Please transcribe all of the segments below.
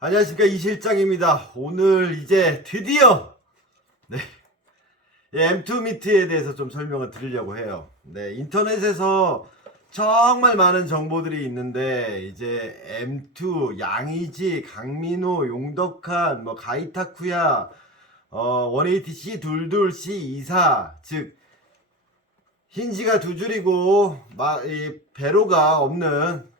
안녕하십니까, 이 실장입니다. 오늘 이제 드디어 M2 미트에 대해서 좀 설명을 드리려고 해요. 인터넷에서 정말 많은 정보들이 있는데 이제 M2, 양이지, 강민호, 용덕한, 가이타쿠야, 180C, 둘둘, C24, 즉 힌지가 두 줄이고 이 배로가 없는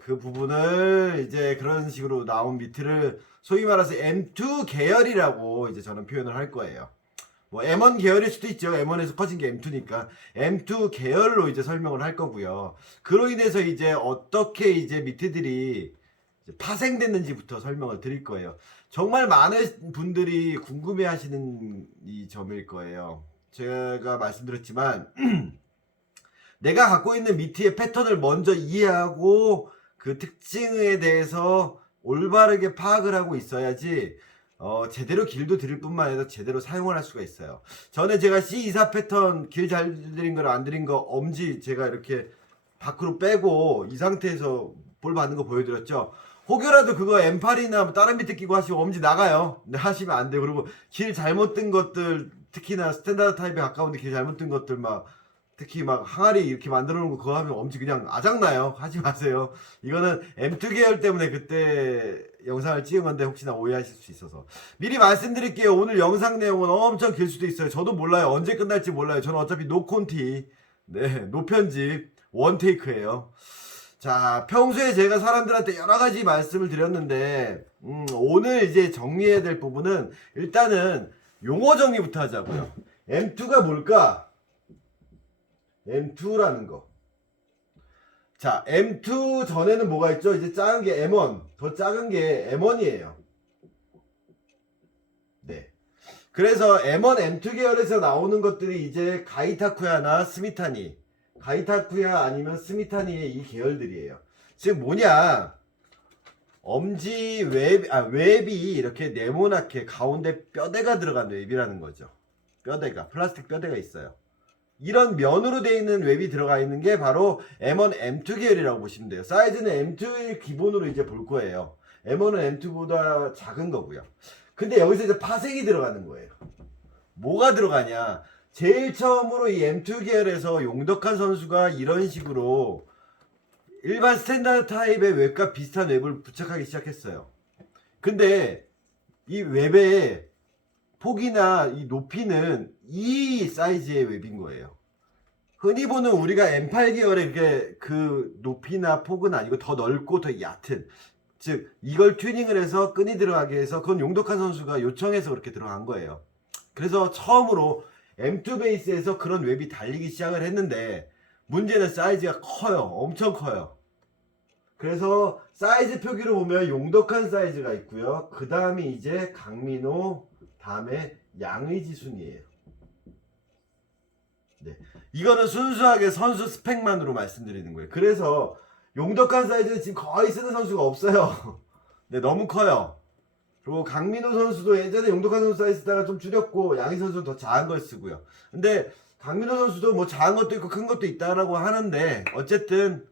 그 부분을 이제 그런 식으로 나온 미트를 소위 말해서 M2 계열이라고 이제 저는 표현을 할 거예요. 뭐 M1 계열일 수도 있죠. M1에서 커진 게 M2니까 M2 계열로 이제 설명을 할 거고요. 그로 인해서 이제 어떻게 이제 미트들이 이제 파생됐는지부터 설명을 드릴 거예요. 정말 많은 분들이 궁금해 하시는 이 점일 거예요. 제가 말씀드렸지만 내가 갖고 있는 미트의 패턴을 먼저 이해하고 그 특징에 대해서 올바르게 파악을 하고 있어야지 제대로 길도 들일 뿐만 아니라 제대로 사용을 할 수가 있어요. 전에 제가 C24 패턴 길 잘 들인 거 안 들인 거 엄지 제가 이렇게 밖으로 빼고 이 상태에서 볼 받는 거 보여드렸죠. 혹여라도 그거 M8이나 다른 미트 끼고 하시면 엄지 나가요. 근데 하시면 안 돼요. 그리고 길 잘못 든 것들, 특히나 스탠다드 타입에 가까운데 길 잘못 든 것들 특히 항아리 이렇게 만들어 놓은 거 그거 하면 엄지 그냥 아작나요. 하지 마세요. 이거는 M2 계열 때문에 그때 영상을 찍은 건데 혹시나 오해하실 수 있어서 미리 말씀드릴게요. 오늘 영상 내용은 엄청 길 수도 있어요. 저도 몰라요. 언제 끝날지 몰라요. 저는 어차피 노콘티, 노편집, 원테이크예요. 자, 평소에 제가 사람들한테 여러 가지 말씀을 드렸는데 오늘 이제 정리해야 될 부분은 일단은 용어 정리부터 하자고요. M2가 뭘까? M2라는 거. 자, M2 전에는 뭐가 있죠? 이제 작은 게 M1, 더 작은 게 M1이에요. 그래서 M1, M2 계열에서 나오는 것들이 이제 가이타쿠야나 스미타니, 가이타쿠야 아니면 스미타니의 이 계열들이에요. 즉 뭐냐? 엄지 웹이 이렇게 네모나게 가운데 뼈대가 들어간 웹이라는 거죠. 뼈대가, 플라스틱 뼈대가 있어요. 이런 면으로 되어 있는 웹이 들어가 있는 게 바로 M1, M2 계열이라고 보시면 돼요. 사이즈는 M2를 기본으로 이제 볼 거예요. M1은 M2보다 작은 거고요. 근데 여기서 이제 파생이 들어가는 거예요. 뭐가 들어가냐? 제일 처음으로 이 M2 계열에서 용덕한 선수가 이런 식으로 일반 스탠다드 타입의 웹과 비슷한 웹을 부착하기 시작했어요. 근데 이 웹의 폭이나 이 높이는 이 사이즈의 웹인 거예요. 흔히 보는 우리가 M8 계열의 그 높이나 폭은 아니고 더 넓고 더 얕은, 즉 이걸 튜닝을 해서 끈이 들어가게 해서 그건 용덕한 선수가 요청해서 그렇게 들어간 거예요. 그래서 처음으로 M2 베이스에서 그런 웹이 달리기 시작을 했는데 문제는 사이즈가 커요. 엄청 커요. 그래서 사이즈 표기로 보면 용덕한 사이즈가 있고요. 그 다음이 이제 강민호, 다음에 양의지 순이에요. 이거는 순수하게 선수 스펙만으로 말씀드리는 거예요. 그래서 용덕한 사이즈는 지금 거의 쓰는 선수가 없어요. 너무 커요. 그리고 강민호 선수도 예전에 용덕한 선수 사이즈 쓰다가 좀 줄였고 양의지 선수는 더 작은 걸 쓰고요. 근데 강민호 선수도 뭐 작은 것도 있고 큰 것도 있다라고 하는데 어쨌든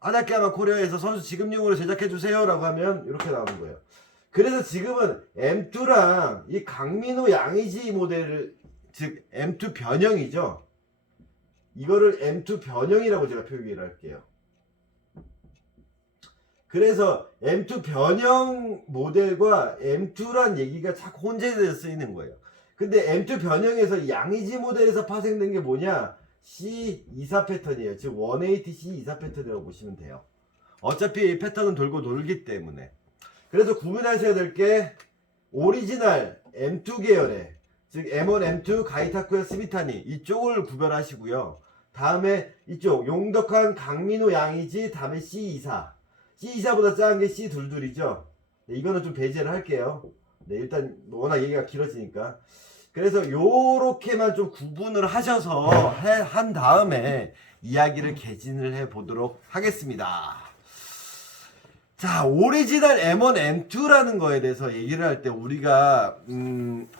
하나케아마 코리아에서 선수 지급용으로 제작해주세요 라고 하면 이렇게 나오는 거예요. 그래서 지금은 M2랑 이 강민호 양의지 모델을, 즉 M2 변형이죠. 이거를 M2 변형이라고 제가 표기를 할게요. 그래서 M2 변형 모델과 M2란 얘기가 자꾸 혼재돼서 쓰이는 거예요. 근데 M2 변형에서 양의지 모델에서 파생된 게 뭐냐? C24 패턴이에요. 즉 180C 24 패턴이라고 보시면 돼요. 어차피 이 패턴은 돌고 돌기 때문에. 그래서 구분하셔야 될 게 오리지널 M2 계열의, 즉 M1, M2, 가이타쿠야, 스미타니 이쪽을 구별하시고요. 다음에 이쪽 용덕한 강민호 양이지, 다음에 C24. C24보다 작은 게 C22이죠. 이거는 좀 배제를 할게요. 일단 워낙 얘기가 길어지니까. 그래서 요렇게만 좀 구분을 하셔서 한 다음에 이야기를 개진을 해 보도록 하겠습니다. 자, 오리지널 M1, M2라는 거에 대해서 얘기를 할 때 우리가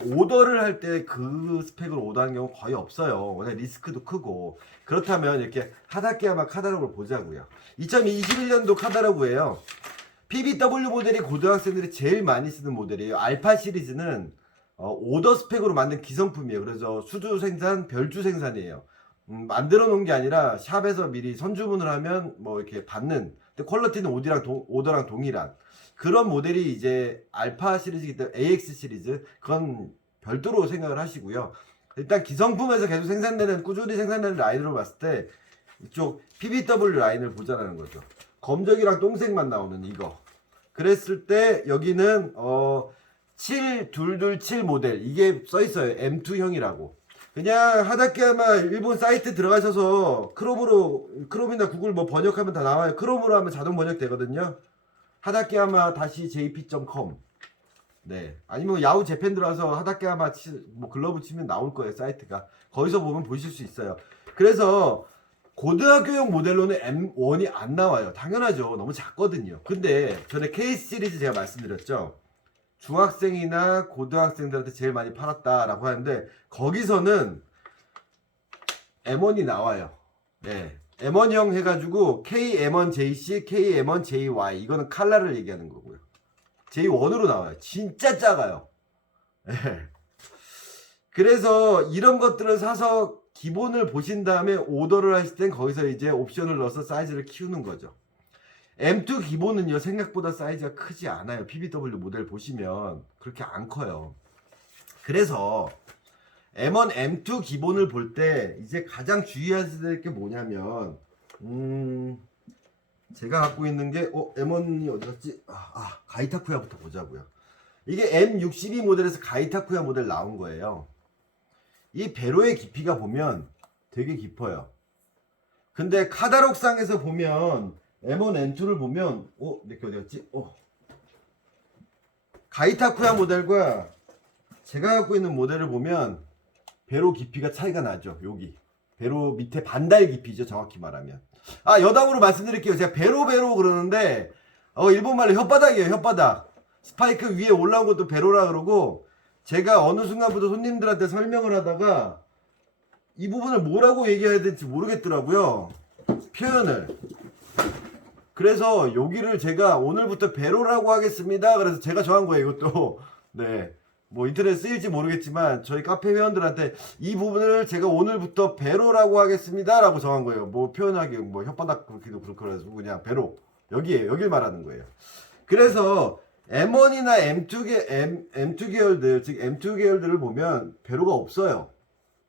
오더를 할 때 그 스펙으로 오더하는 경우 거의 없어요. 워낙 리스크도 크고. 그렇다면 이렇게 하다케야마 카다로그를 보자고요. 2021년도 카다로그예요. PBW 모델이 고등학생들이 제일 많이 쓰는 모델이에요. 알파 시리즈는 오더 스펙으로 만든 기성품이에요. 그래서 수주 생산, 별주 생산이에요. 만들어 놓은 게 아니라 샵에서 미리 선주문을 하면 뭐 이렇게 받는. 근데 퀄리티는 오더랑 동일한 그런 모델이 이제 알파 시리즈이기 때문에 AX 시리즈 그건 별도로 생각을 하시고요. 일단 기성품에서 계속 생산되는 꾸준히 생산되는 라인으로 봤을 때 이쪽 PBW 라인을 보자라는 거죠. 검정이랑 똥색만 나오는 이거. 그랬을 때 여기는 7227 모델 이게 써있어요. M2형이라고. 그냥 하다케야마 일본 사이트 들어가셔서 크롬이나 구글 뭐 번역하면 다 나와요. 크롬으로 하면 자동 번역 되거든요. 하다케야마 jp.com. 네. 아니면 야후 재팬 들어와서 하다케야마 뭐 글러브 치면 나올 거예요. 사이트가. 거기서 보면 보실 수 있어요. 그래서 고등학교용 모델로는 M1이 안 나와요. 당연하죠. 너무 작거든요. 근데 전에 케이스 시리즈 제가 말씀드렸죠. 중학생이나 고등학생들한테 제일 많이 팔았다라고 하는데 거기서는 M1이 나와요. 네. M1형 해가지고 KM1JC, KM1JY 이거는 칼라를 얘기하는 거고요. J1으로 나와요. 진짜 작아요. 네. 그래서 이런 것들을 사서 기본을 보신 다음에 오더를 하실 땐 거기서 이제 옵션을 넣어서 사이즈를 키우는 거죠. M2 기본은요 생각보다 사이즈가 크지 않아요. PBW 모델 보시면 그렇게 안 커요. 그래서 M1, M2 기본을 볼 때 이제 가장 주의하셔야 될 게 뭐냐면 제가 갖고 있는 게 M1이 어디 갔지? 가이타쿠야부터 보자고요. 이게 M62 모델에서 가이타쿠야 모델 나온 거예요. 이 배로의 깊이가 보면 되게 깊어요. 근데 카다록상에서 보면 M1, M2를 보면 내게 어디 갔지? 가이타쿠야 모델과 제가 갖고 있는 모델을 보면 배로 깊이가 차이가 나죠. 여기 배로 밑에 반달 깊이죠. 정확히 말하면 여담으로 말씀드릴게요. 제가 배로 그러는데 일본말로 혓바닥이에요. 혓바닥. 스파이크 위에 올라온 것도 배로라 그러고 제가 어느 순간부터 손님들한테 설명을 하다가 이 부분을 뭐라고 얘기해야 될지 모르겠더라고요. 표현을. 그래서 여기를 제가 오늘부터 배로라고 하겠습니다. 그래서 제가 정한 거예요. 이것도. 네. 뭐 인터넷 쓰일지 모르겠지만 저희 카페 회원들한테 이 부분을 제가 오늘부터 배로라고 하겠습니다. 라고 정한 거예요. 뭐 표현하기 뭐 혓바닥 그렇기도 그렇고 그래서 그냥 배로. 여기를 말하는 거예요. 그래서 M1이나 M2 계열들, 즉 M2 계열들을 보면 배로가 없어요.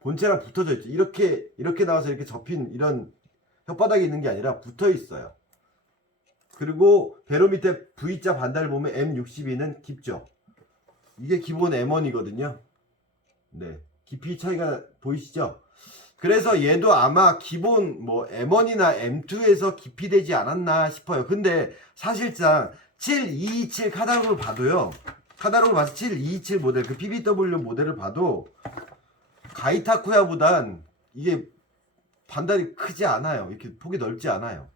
본체랑 붙어져 있죠. 이렇게 나와서 이렇게 접힌 이런 혓바닥이 있는 게 아니라 붙어 있어요. 그리고 배로 밑에 V자 반달을 보면 M62는 깊죠. 이게 기본 M1이거든요. 네. 깊이 차이가 보이시죠? 그래서 얘도 아마 기본 뭐 M1이나 M2에서 깊이 되지 않았나 싶어요. 근데 사실상 7227 카다록을 봐도요. 카다록을 봐서 7227 모델 그 PBW 모델을 봐도 가이타쿠야보단 이게 반달이 크지 않아요. 이렇게 폭이 넓지 않아요.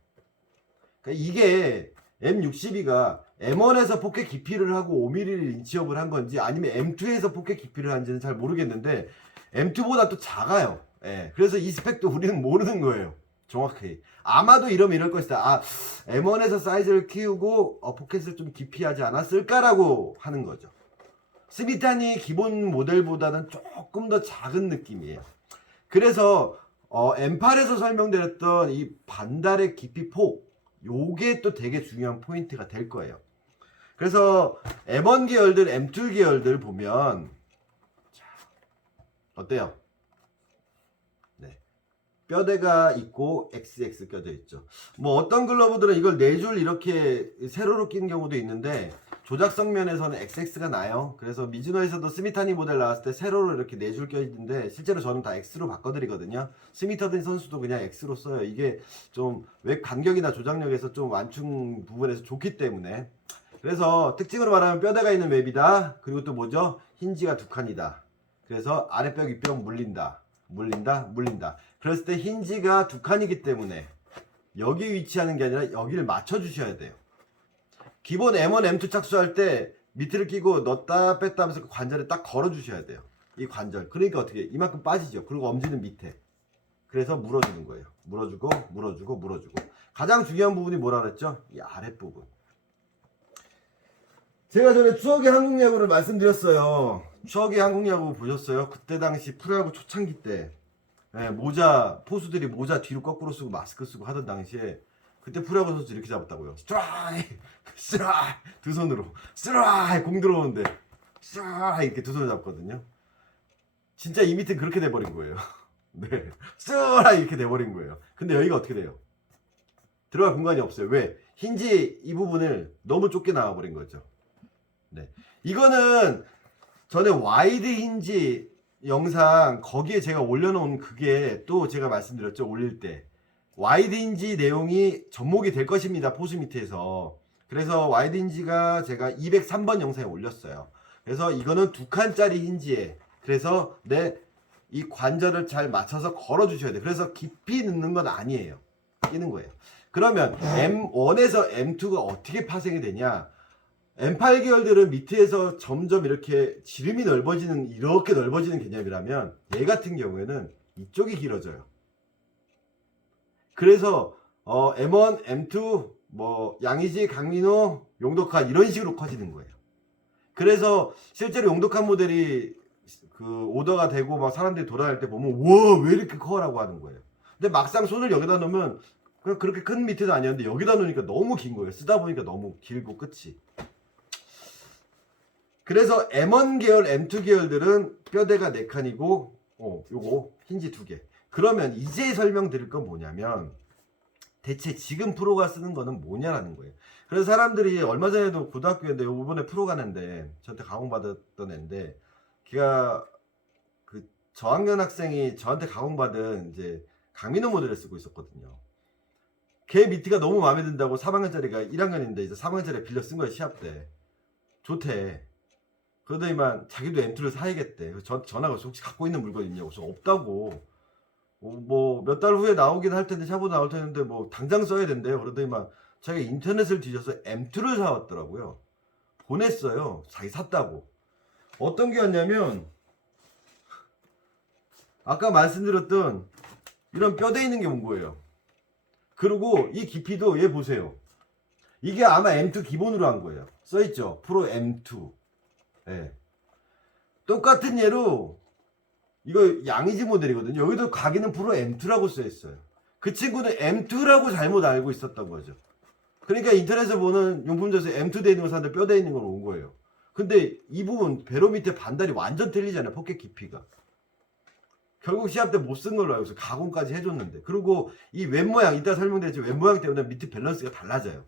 그러니까 이게 M62가 M1에서 포켓 깊이를 하고 5mm를 인치업을 한 건지 아니면 M2에서 포켓 깊이를 한지는 잘 모르겠는데 M2보다 또 작아요. 예. 그래서 이 스펙도 우리는 모르는 거예요. 정확히. 아마도 이러면 이럴 것이다. M1에서 사이즈를 키우고 포켓을 좀 깊이 하지 않았을까라고 하는 거죠. 스미탄이 기본 모델보다는 조금 더 작은 느낌이에요. 그래서 M8에서 설명드렸던 이 반달의 깊이 폭 요게 또 되게 중요한 포인트가 될 거예요. 그래서 M1 계열들, M2 계열들 보면 어때요? 네. 뼈대가 있고 XX 껴져 있죠. 뭐 어떤 글러브들은 이걸 4줄 이렇게 세로로 끼는 경우도 있는데 조작성 면에서는 XX가 나요. 그래서 미즈노에서도 스미타니 모델 나왔을 때 세로로 이렇게 4줄 껴있는데 실제로 저는 다 X로 바꿔드리거든요. 스미타니 선수도 그냥 X로 써요. 이게 좀 웹 간격이나 조작력에서 좀 완충 부분에서 좋기 때문에. 그래서 특징으로 말하면 뼈대가 있는 웹이다. 그리고 또 뭐죠? 힌지가 2칸이다. 그래서 아랫뼈 윗뼈 물린다. 그랬을 때 힌지가 2칸이기 때문에 여기 위치하는 게 아니라 여기를 맞춰주셔야 돼요. 기본 M1, M2 착수할 때 밑을 끼고 넣었다 뺐다 하면서 그 관절에 딱 걸어주셔야 돼요. 이 관절. 그러니까 어떻게 이만큼 빠지죠. 그리고 엄지는 밑에. 그래서 물어주는 거예요. 물어주고. 가장 중요한 부분이 뭐라 그랬죠? 이 아랫부분. 제가 전에 추억의 한국 야구를 말씀드렸어요. 추억의 한국 야구 보셨어요? 그때 당시 프로야구 초창기 때 모자 포수들이 모자 뒤로 거꾸로 쓰고 마스크 쓰고 하던 당시에 그때 프로야구 선수 이렇게 잡았다고요. 스트라이크 스트라이크 두 손으로 스트라이크 공 들어오는데 스트라이크 이렇게 두 손을 잡거든요. 진짜 이 밑은 그렇게 돼버린 거예요. 네, 스트라이크 이렇게 돼버린 거예요. 근데 여기가 어떻게 돼요? 들어갈 공간이 없어요. 왜? 힌지 이 부분을 너무 좁게 나와버린 거죠. 네, 이거는 전에 와이드 힌지 영상 거기에 제가 올려놓은 그게 또 제가 말씀드렸죠. 올릴 때 와이드 힌지 내용이 접목이 될 것입니다. 포수 밑에서. 그래서 와이드 힌지가 제가 203번 영상에 올렸어요. 그래서 이거는 2칸짜리 힌지에 그래서 이 관절을 잘 맞춰서 걸어 주셔야 돼요. 그래서 깊이 넣는 건 아니에요. 끼는 거예요. 그러면 M1에서 M2가 어떻게 파생이 되냐? M8 계열들은 밑에서 점점 이렇게 지름이 넓어지는 이렇게 넓어지는 개념이라면 얘 같은 경우에는 이쪽이 길어져요. 그래서 M1, M2, 뭐 양의지, 강민호, 용덕환 이런 식으로 커지는 거예요. 그래서 실제로 용덕환 모델이 그 오더가 되고 막 사람들이 돌아다닐 때 보면 와 왜 이렇게 커라고 하는 거예요. 근데 막상 손을 여기다 놓으면 그냥 그렇게 큰 밑에는 아니었는데 여기다 놓으니까 너무 긴 거예요. 쓰다 보니까 너무 길고 끝이. 그래서 M1 계열, M2 계열들은 뼈대가 4칸이고 요거 힌지 2개. 그러면 이제 설명드릴 건 뭐냐면 대체 지금 프로가 쓰는 거는 뭐냐라는 거예요. 그래서 사람들이 얼마 전에도 고등학교인데 이번에 프로 가는데 저한테 가공받았던 애인데 걔가 그 저학년 학생이 저한테 가공받은 이제 강민호 모델을 쓰고 있었거든요. 걔 미트가 너무 마음에 든다고 3학년짜리가 1학년인데 이제 3학년짜리 빌려 쓴 거야 시합 때. 좋대. 그러더니만 자기도 M2를 사야겠대. 그래서 전화가 혹시 갖고 있는 물건 있냐고. 그래서 없다고. 뭐 몇 달 후에 나오긴 할 텐데 샤보 나올 텐데 뭐 당장 써야 된대요. 그러더니만 자기가 인터넷을 뒤져서 M2를 사왔더라고요. 보냈어요. 자기 샀다고. 어떤 게 왔냐면 아까 말씀드렸던 이런 뼈대 있는 게 온 거예요. 그리고 이 깊이도 얘 보세요. 이게 아마 M2 기본으로 한 거예요. 써있죠. 프로 M2. 네. 똑같은 예로 이거 양의지 모델이거든요. 여기도 가기는 프로 M2라고 써있어요. 그 친구는 M2라고 잘못 알고 있었던 거죠. 그러니까 인터넷에 보는 용품점에서 M2 돼 있는 거 샀는데 뼈대 있는 걸 온 거예요. 근데 이 부분 배로 밑에 반달이 완전 틀리잖아요. 포켓 깊이가. 결국 시합 때 못 쓴 걸로 알고 있어요. 가공까지 해줬는데. 그리고 이 왼 모양 이따 설명드렸지만 왼 모양 때문에 밑에 밸런스가 달라져요.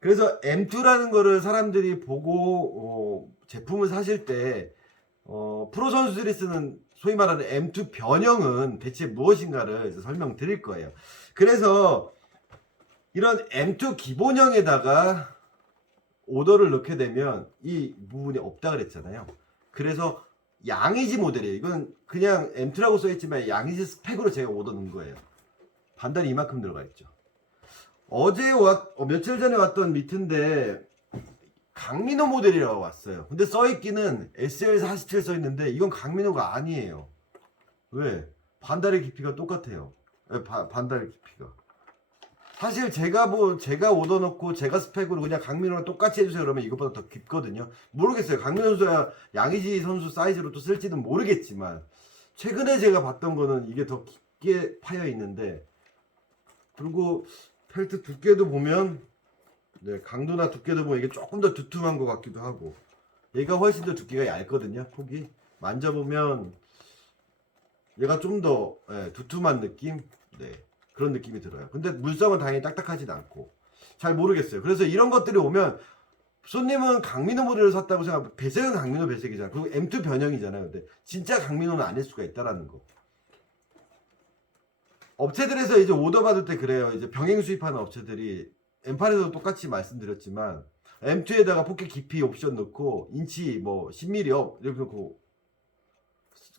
그래서 M2라는 거를 사람들이 보고 제품을 사실 때 프로 선수들이 쓰는 소위 말하는 M2 변형은 대체 무엇인가를 설명드릴 거예요. 그래서 이런 M2 기본형에다가 오더를 넣게 되면 이 부분이 없다 그랬잖아요. 그래서 양의지 모델이에요. 이건 그냥 M2라고 써있지만 양의지 스펙으로 제가 오더 넣은 거예요. 반달이 이만큼 들어가 있죠. 며칠 전에 왔던 미트인데 강민호 모델이라고 왔어요. 근데 써있기는 SL47 써있는데 이건 강민호가 아니에요. 왜? 반달의 깊이가 똑같아요. 반달의 깊이가. 사실 제가 오더 넣고 제가 스펙으로 그냥 강민호랑 똑같이 해주세요 그러면 이것보다 더 깊거든요. 모르겠어요. 강민호 선수야 양의지 선수 사이즈로 또 쓸지는 모르겠지만 최근에 제가 봤던 거는 이게 더 깊게 파여 있는데 그리고 펠트 두께도 보면 강도나 두께도 보면 이게 조금 더 두툼한 것 같기도 하고 얘가 훨씬 더 두께가 얇거든요. 폭이 만져보면 얘가 좀 더 두툼한 느낌 그런 느낌이 들어요. 근데 물성은 당연히 딱딱하진 않고 잘 모르겠어요. 그래서 이런 것들이 오면 손님은 강민호 모델을 샀다고 생각하면 배색은 강민호 배색이잖아. 그리고 M2 변형이잖아요. 근데 진짜 강민호는 아닐 수가 있다라는 거. 업체들에서 이제 오더 받을 때 그래요. 이제 병행 수입하는 업체들이 M8에도 똑같이 말씀드렸지만 M2에다가 포켓 깊이 옵션 넣고 인치 뭐 10mm 업 이렇게 놓고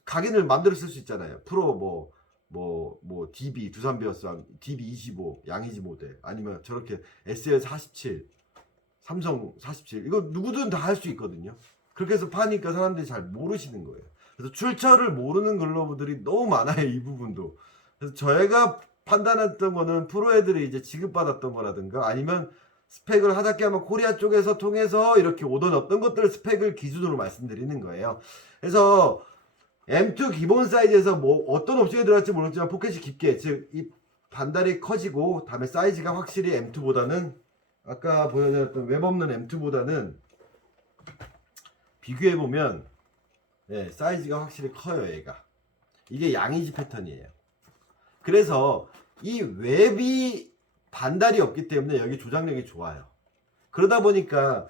각인을 마음대로 쓸 수 있잖아요. 프로 뭐 DB 두산 베어스 DB 25 양의지 모델 아니면 저렇게 SL 47 삼성 47 이거 누구든 다 할 수 있거든요. 그렇게 해서 파니까 사람들이 잘 모르시는 거예요. 그래서 출처를 모르는 글러브들이 너무 많아요. 이 부분도. 그래서 저희가 판단했던 거는 프로 애들이 이제 지급받았던 거라든가 아니면 스펙을 하다케 하면 코리아 쪽에서 통해서 이렇게 오더 넣었던 것들을 스펙을 기준으로 말씀드리는 거예요. 그래서 M2 기본 사이즈에서 뭐 어떤 옵션이 들어갈지 모르겠지만 포켓이 깊게, 즉 이 반달이 커지고 다음에 사이즈가 확실히 M2보다는 아까 보여드렸던 웹 없는 M2보다는 비교해보면 사이즈가 확실히 커요. 얘가 이게 양이지 패턴이에요. 그래서 이 웹이 반달이 없기 때문에 여기 조작력이 좋아요. 그러다 보니까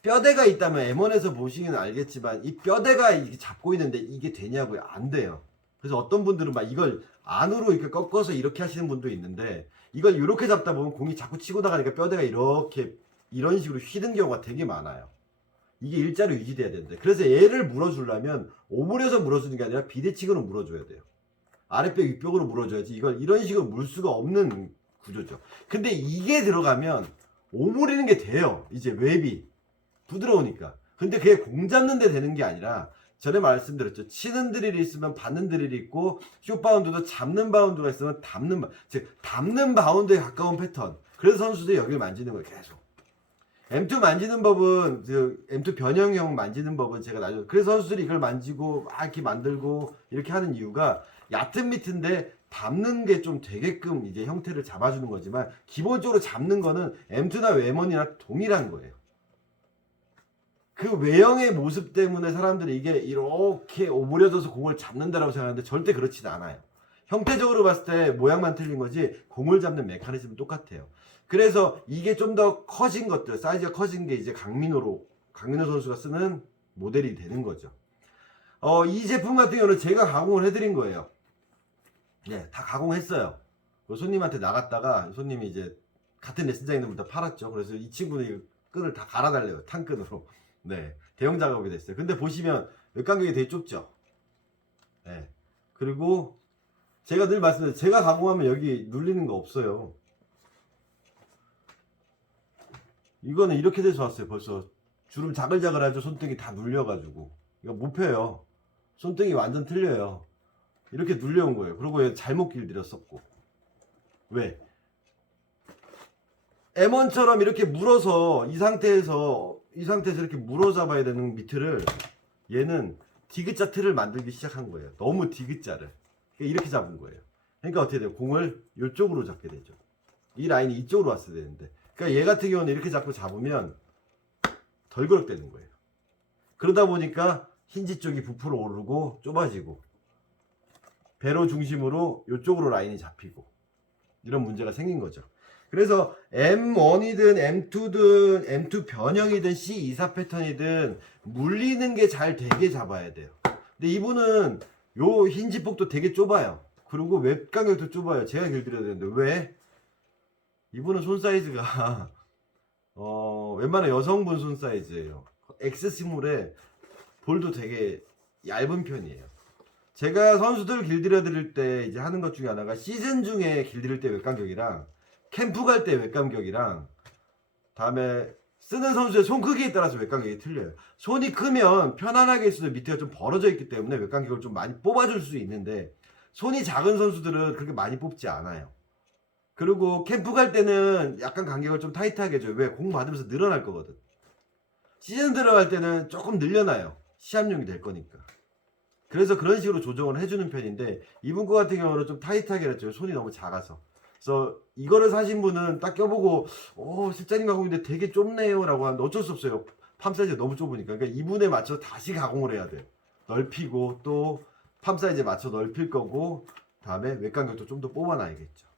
뼈대가 있다면 M1에서 보시면 알겠지만 이 뼈대가 이렇게 잡고 있는데 이게 되냐고요? 안 돼요. 그래서 어떤 분들은 막 이걸 안으로 이렇게 꺾어서 이렇게 하시는 분도 있는데 이걸 이렇게 잡다 보면 공이 자꾸 치고 나가니까 뼈대가 이렇게 이런 식으로 휘는 경우가 되게 많아요. 이게 일자로 유지돼야 되는데, 그래서 얘를 물어주려면 오므려서 물어주는 게 아니라 비대칭으로 물어줘야 돼요. 아랫뼈 윗뼈로 물어줘야지 이걸 이런 식으로 물 수가 없는 구조죠. 근데 이게 들어가면 오므리는 게 돼요. 이제 웹이 부드러우니까. 근데 그게 공 잡는 데 되는 게 아니라 전에 말씀드렸죠. 치는 드릴이 있으면 받는 드릴이 있고 슛바운드도 잡는 바운드가 있으면 즉 담는 바운드에 가까운 패턴. 그래서 선수들이 여기를 만지는 거예요. 계속. M2 만지는 법은 M2 변형형 만지는 법은 제가 나중에 그래서 선수들이 이걸 만지고 막 이렇게 만들고 이렇게 하는 이유가 얕은 미트인데 담는 게 좀 되게끔 이제 형태를 잡아주는 거지만 기본적으로 잡는 거는 M2나 웨먼이나 동일한 거예요. 그 외형의 모습 때문에 사람들이 이게 이렇게 오므려져서 공을 잡는다라고 생각하는데 절대 그렇진 않아요. 형태적으로 봤을 때 모양만 틀린 거지 공을 잡는 메커니즘은 똑같아요. 그래서 이게 좀 더 커진 것들, 사이즈가 커진 게 이제 강민호 선수가 쓰는 모델이 되는 거죠. 이 제품 같은 경우는 제가 가공을 해드린 거예요. 네, 다 가공했어요. 손님한테 나갔다가 손님이 이제 같은 레슨장에 있는 분들 팔았죠. 그래서 이 친구는 끈을 다 갈아달래요. 탄끈으로. 네, 대형 작업이 됐어요. 근데 보시면 역간격이 되게 좁죠. 네, 그리고 제가 늘 말씀드려요. 제가 가공하면 여기 눌리는 거 없어요. 이거는 이렇게 돼서 왔어요. 벌써 주름 자글자글하죠. 손등이 다 눌려가지고 이거 못 펴요. 손등이 완전 틀려요. 이렇게 눌려온 거예요. 그리고 잘못 길들였었고. 왜? M1처럼 이렇게 물어서 이 상태에서 이렇게 물어 잡아야 되는 미트를 얘는 디귿자 틀을 만들기 시작한 거예요. 너무 디귿자를 이렇게 잡은 거예요. 그러니까 어떻게 돼요? 공을 이쪽으로 잡게 되죠. 이 라인이 이쪽으로 왔어야 되는데, 그러니까 얘 같은 경우는 이렇게 자꾸 잡으면 덜그럭되는 거예요. 그러다 보니까 힌지 쪽이 부풀어 오르고 좁아지고 배로 중심으로 이쪽으로 라인이 잡히고 이런 문제가 생긴 거죠. 그래서 M1이든 M2든 M2 변형이든 C24 패턴이든 물리는 게 잘 되게 잡아야 돼요. 근데 이분은 요 힌지폭도 되게 좁아요. 그리고 웹 간격도 좁아요. 제가 길들여야 되는데 왜? 이분은 손 사이즈가 웬만한 여성분 손 사이즈예요. 엑스스몰에 볼도 되게 얇은 편이에요. 제가 선수들 길들여 드릴 때 이제 하는 것 중에 하나가 시즌 중에 길들일 때 웹간격이랑 캠프 갈 때 웹간격이랑 다음에 쓰는 선수의 손 크기에 따라서 웹간격이 틀려요. 손이 크면 편안하게 있어도 밑에가 좀 벌어져 있기 때문에 웹간격을 좀 많이 뽑아줄 수 있는데 손이 작은 선수들은 그렇게 많이 뽑지 않아요. 그리고 캠프 갈 때는 약간 간격을 좀 타이트하게 해줘요. 왜? 공 받으면서 늘어날 거거든. 시즌 들어갈 때는 조금 늘려놔요. 시합용이 될 거니까. 그래서 그런 식으로 조정을 해주는 편인데 이분 거 같은 경우는 좀 타이트하게 했죠. 손이 너무 작아서. 그래서 이거를 사신 분은 딱 껴보고 실장님 가공인데 되게 좁네요 라고 하는데 어쩔 수 없어요. 팜 사이즈가 너무 좁으니까. 그러니까 이분에 맞춰 다시 가공을 해야 돼요. 넓히고 또 팜 사이즈에 맞춰 넓힐 거고 다음에 웹간격도 좀 더 뽑아놔야겠죠.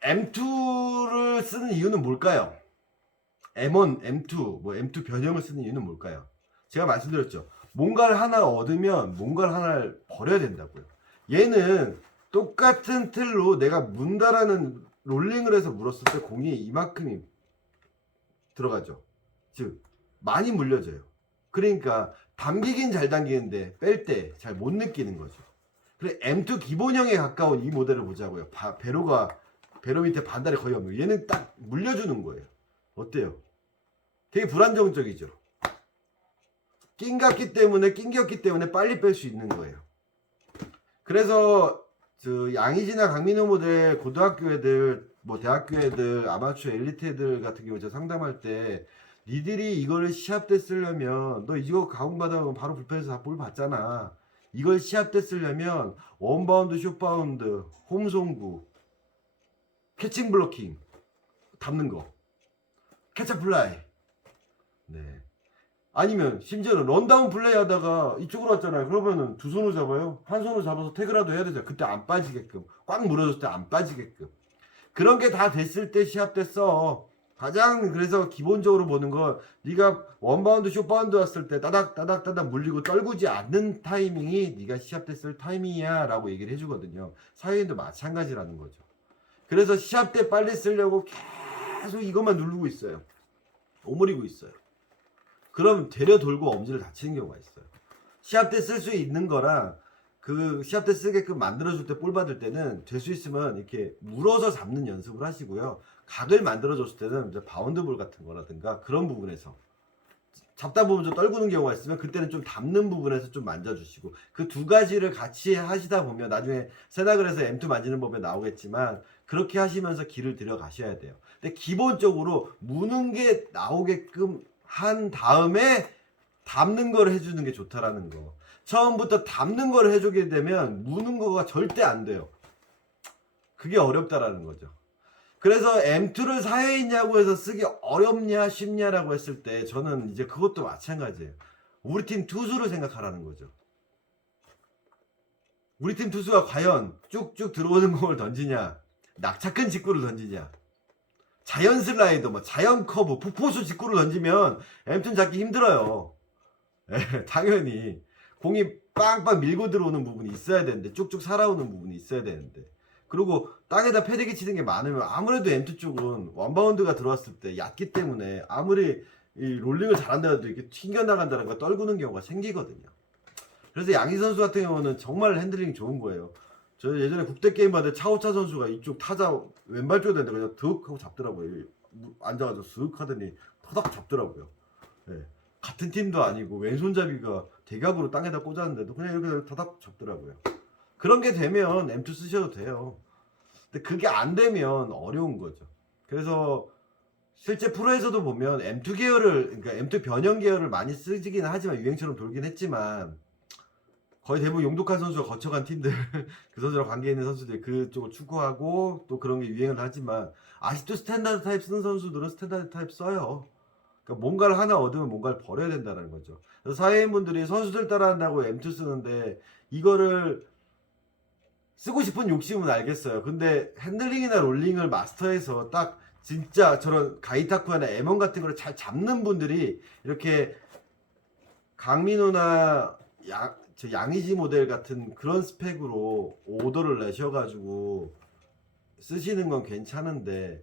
M2를 쓰는 이유는 뭘까요? M1, M2, M2 변형을 쓰는 이유는 뭘까요? 제가 말씀드렸죠. 뭔가를 하나 얻으면 뭔가를 하나를 버려야 된다고요. 얘는 똑같은 틀로 내가 문다라는 롤링을 해서 물었을 때 공이 이만큼이 들어가죠. 즉 많이 물려져요. 그러니까 당기긴 잘 당기는데 뺄 때 잘 못 느끼는 거죠. 그래 M2 기본형에 가까운 이 모델을 보자고요. 배로 밑에 반달이 거의 없는 거예요. 얘는 딱 물려주는 거예요. 어때요? 되게 불안정적이죠. 낑겼기 때문에 빨리 뺄 수 있는 거예요. 그래서 그 양의지나 강민호 모델 고등학교 애들, 뭐 대학교 애들, 아마추어 엘리트 애들 같은 경우 제가 상담할 때 니들이 이걸 시합 때 쓰려면 너 이거 가공받아보면 바로 불펜에서 다 볼 봤잖아. 이걸 시합 때 쓰려면 원바운드, 숏바운드, 홈송구, 캐칭 블로킹, 담는 거, 캐쳐 플라이. 네. 아니면 심지어는 런다운 플레이 하다가 이쪽으로 왔잖아요. 그러면은 두 손으로 잡아요. 한 손으로 잡아서 태그라도 해야 되죠. 그때 안 빠지게끔. 꽉 물어줬을 때 안 빠지게끔. 그런 게 다 됐을 때 시합 때 써. 가장 그래서 기본적으로 보는 건 네가 원바운드 숏바운드 왔을 때 따닥 물리고 떨구지 않는 타이밍이 네가 시합 때 쓸 타이밍이야 라고 얘기를 해주거든요. 사회인도 마찬가지라는 거죠. 그래서 시합 때 빨리 쓰려고 계속 이것만 누르고 있어요. 오므리고 있어요. 그럼 되려 돌고 엄지를 다치는 경우가 있어요. 시합 때 쓸 수 있는 거랑 그 시합 때 쓰게끔 만들어줄 때 볼 받을 때는 될 수 있으면 이렇게 물어서 잡는 연습을 하시고요. 각을 만들어줬을 때는 이제 바운드볼 같은 거라든가 그런 부분에서 잡다 보면 좀 떨구는 경우가 있으면 그때는 좀 담는 부분에서 좀 만져주시고 그 두 가지를 같이 하시다 보면 나중에 세닥을 해서 M2 만지는 법에 나오겠지만 그렇게 하시면서 길을 들여가셔야 돼요. 근데 기본적으로 무는 게 나오게끔 한 다음에 담는 걸 해주는 게 좋다라는 거. 처음부터 담는 걸 해주게 되면 무는 거가 절대 안 돼요. 그게 어렵다라는 거죠. 그래서 M2를 사회인 야구에서 쓰기 어렵냐 쉽냐라고 했을 때 저는 이제 그것도 마찬가지예요. 우리 팀 투수를 생각하라는 거죠. 우리 팀 투수가 과연 쭉쭉 들어오는 공을 던지냐, 낙차큰 직구를 던지냐, 자연 슬라이더, 뭐 자연 커브, 폭포수 직구를 던지면 M2는 잡기 힘들어요. 당연히 공이 빵빵 밀고 들어오는 부분이 있어야 되는데, 쭉쭉 살아오는 부분이 있어야 되는데, 그리고 땅에다 패대기 치는 게 많으면 아무래도 M2 쪽은 원바운드가 들어왔을 때 얕기 때문에 아무리 이 롤링을 잘한다 해도 이렇게 튕겨나간다는 거 떨구는 경우가 생기거든요. 그래서 양희 선수 같은 경우는 정말 핸들링이 좋은 거예요. 저 예전에 국대 게임 받을 차오차 선수가 이쪽 타자 왼발 쪽에 되는데 그냥 득 하고 잡더라고요. 앉아가지고 쓱 하더니 터닥 잡더라고요. 네. 같은 팀도 아니고 왼손잡이가 대각으로 땅에다 꽂았는데도 그냥 이렇게 터닥 잡더라고요. 그런 게 되면 M2 쓰셔도 돼요. 근데 그게 안 되면 어려운 거죠. 그래서 실제 프로에서도 보면 M2 계열을, 그러니까 M2 변형 계열을 많이 쓰긴 하지만 유행처럼 돌긴 했지만 거의 대부분 용독한 선수가 거쳐간 팀들 그 선수랑 관계 있는 선수들 그쪽을 추구하고 또 그런 게 유행을 하지만 아직도 스탠다드 타입 쓰는 선수들은 스탠다드 타입 써요. 그러니까 뭔가를 하나 얻으면 뭔가를 버려야 된다는 거죠. 그래서 사회인분들이 선수들 따라한다고 M2 쓰는데 이거를 쓰고 싶은 욕심은 알겠어요. 근데 핸들링이나 rol링을 마스터해서 딱 진짜 저런 가이타쿠나 M1 같은 거를 잘 잡는 분들이 이렇게 강민호나 양의지 모델 같은 그런 스펙으로 오더를 내셔가지고 쓰시는 건 괜찮은데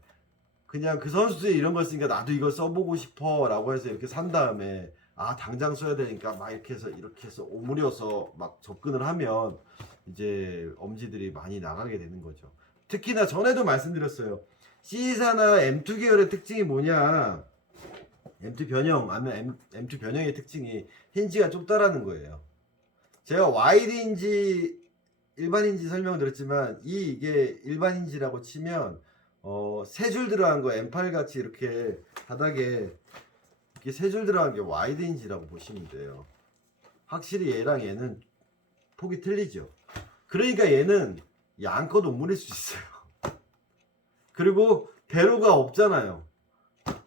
그냥 그 선수들이 이런 걸 쓰니까 나도 이걸 써보고 싶어 라고 해서 이렇게 산 다음에 아 당장 써야 되니까 막 이렇게 해서 오므려서 막 접근을 하면 이제 엄지들이 많이 나가게 되는 거죠. 특히나 전에도 말씀드렸어요. C사나 M2 계열의 특징이 뭐냐, M2 변형 아니면 M2 변형의 특징이 힌지가 좁다라는 거예요. 제가 와이드인지 일반인지 설명드렸지만 이게 일반인지라고 치면 세 줄 들어간 거 M8 같이 이렇게 바닥에 이렇게 세 줄 들어간 게 와이드인지라고 보시면 돼요. 확실히 얘랑 얘는 폭이 틀리죠. 그러니까 얘는 양껏 오므릴 수 있어요. 그리고 배로가 없잖아요.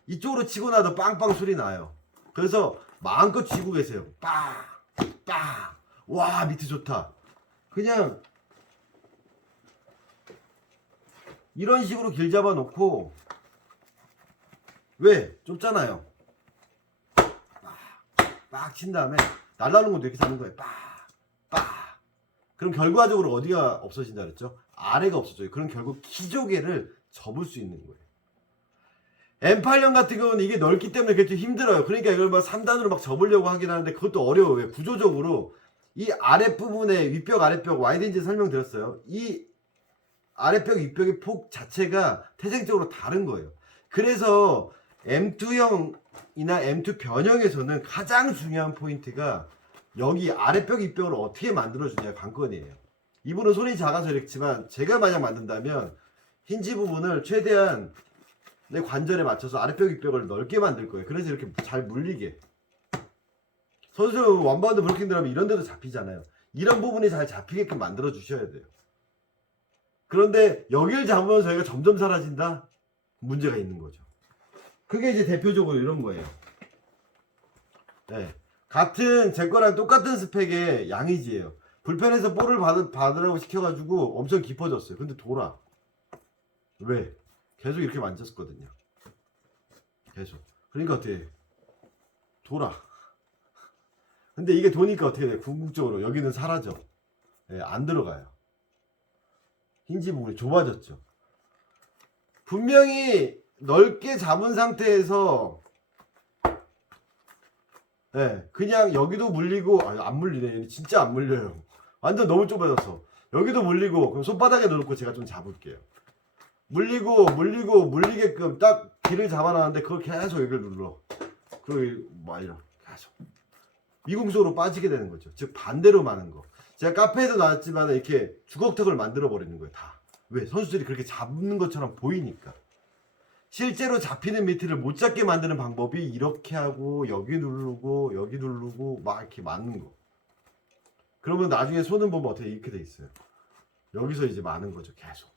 이쪽으로 치고 나도 빵빵 소리 나요. 그래서 마음껏 쥐고 계세요. 빵! 빵! 와 밑에 좋다. 그냥 이런 식으로 길 잡아 놓고 왜? 좁잖아요. 빡 친 다음에 날라오는 것도 이렇게 잡는 거예요. 빡! 빡! 그럼 결과적으로 어디가 없어진다 그랬죠? 아래가 없어져요. 그럼 결국 키조개를 접을 수 있는 거예요. M8형 같은 경우는 이게 넓기 때문에 그게 좀 힘들어요. 그러니까 이걸 막 3단으로 막 접으려고 하긴 하는데 그것도 어려워요. 왜? 구조적으로 이 아랫부분에 윗벽 아랫벽 와이드인지 설명드렸어요. 이 아랫벽 윗벽의 폭 자체가 태생적으로 다른 거예요. 그래서 M2형이나 M2 변형에서는 가장 중요한 포인트가 여기 아랫벽 윗벽을 어떻게 만들어주냐가 관건이에요. 이분은 손이 작아서 이렇지만 제가 만약 만든다면 힌지 부분을 최대한 내 관절에 맞춰서 아랫벽 윗벽을 넓게 만들 거예요. 그래서 이렇게 잘 물리게. 선수 원바운드 브로킹 들어가면 이런 데도 잡히잖아요. 이런 부분이 잘 잡히게끔 만들어 주셔야 돼요. 그런데 여기를 잡으면 저희가 점점 사라진다? 문제가 있는 거죠. 그게 이제 대표적으로 이런 거예요. 네. 같은 제 거랑 똑같은 스펙의 양이지예요. 불펜에서 볼을 받으라고 시켜가지고 엄청 깊어졌어요. 근데 돌아. 왜? 계속 이렇게 만졌거든요. 계속. 그러니까 어떻게 해? 돌아. 근데 이게 도니까 어떻게 돼? 궁극적으로 여기는 사라져. 예, 안 들어가요. 힌지 부분이 좁아졌죠. 분명히 넓게 잡은 상태에서 예, 그냥 여기도 물리고 안 물리네. 진짜 안 물려요. 완전 너무 좁아졌어. 여기도 물리고 그럼 손바닥에 넣고 제가 좀 잡을게요. 물리게끔 딱 길을 잡아놨는데 그걸 계속 여기를 눌러. 그리고 뭐 이런 계속 미궁속으로 빠지게 되는 거죠. 즉 반대로 많은 거. 제가 카페에도 나왔지만 이렇게 주걱턱을 만들어 버리는 거예요. 다. 왜? 선수들이 그렇게 잡는 것처럼 보이니까. 실제로 잡히는 미트를 못 잡게 만드는 방법이 이렇게 하고 여기 누르고 막 이렇게 맞는 거. 그러면 나중에 손은 보면 어떻게 이렇게 돼 있어요. 여기서 이제 많은 거죠. 계속.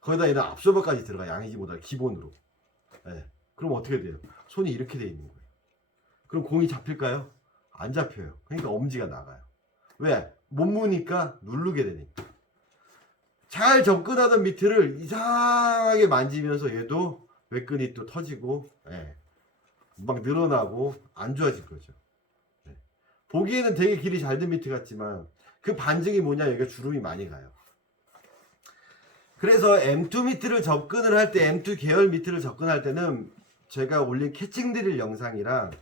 거기다 이런 압소버까지 들어가. 양이지 못할 기본으로. 네. 그럼 어떻게 돼요? 손이 이렇게 돼 있는 거예요. 그럼 공이 잡힐까요? 안 잡혀요. 그러니까 엄지가 나가요. 왜? 못 무니까 누르게 되니까. 잘 접근하던 미트를 이상하게 만지면서 얘도 외끈이 또 터지고, 예. 막 늘어나고 안 좋아질 거죠. 예. 보기에는 되게 길이 잘 든 미트 같지만 그 반증이 뭐냐? 여기가 주름이 많이 가요. 그래서 M2 미트를 접근을 할 때, M2 계열 미트를 접근할 때는 제가 올린 캐칭 드릴 영상이랑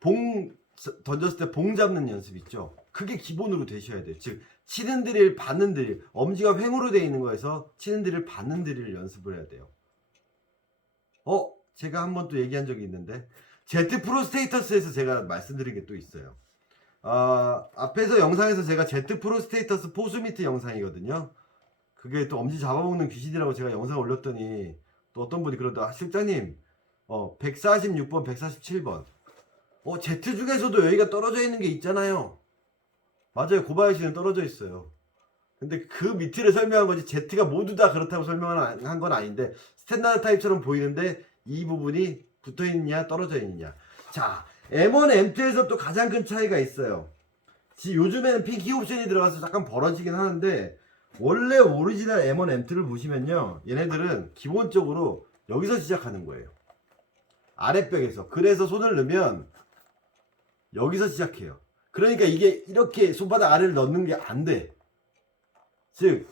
봉 던졌을 때 봉 잡는 연습 있죠. 그게 기본으로 되셔야 돼요. 즉 치는 드릴, 받는 드릴, 엄지가 횡으로 되어 있는 거에서 치는 드릴, 받는 드릴 연습을 해야 돼요. 제가 한 번 또 얘기한 적이 있는데 Z 프로 스테이터스에서 제가 말씀드린 게 또 있어요. 앞에서 영상에서 제가 Z 프로 스테이터스 포수 미트 영상이거든요. 그게 또 엄지 잡아먹는 귀신이라고 제가 영상 올렸더니 또 어떤 분이 그러다 실장님 146번 147번 Z 중에서도 여기가 떨어져 있는 게 있잖아요. 맞아요. 고바야시는 떨어져 있어요. 근데 그 밑을 설명한 거지 Z가 모두 다 그렇다고 설명을 한 건 아닌데 스탠다드 타입처럼 보이는데 이 부분이 붙어있느냐 떨어져 있느냐. 자, M1, M2에서 또 가장 큰 차이가 있어요. 요즘에는 핑키 옵션이 들어가서 잠깐 벌어지긴 하는데 원래 오리지널 M1, M2를 보시면요, 얘네들은 기본적으로 여기서 시작하는 거예요. 아랫벽에서. 그래서 손을 넣으면 여기서 시작해요. 그러니까 이게 이렇게 손바닥 아래를 넣는 게 안 돼. 즉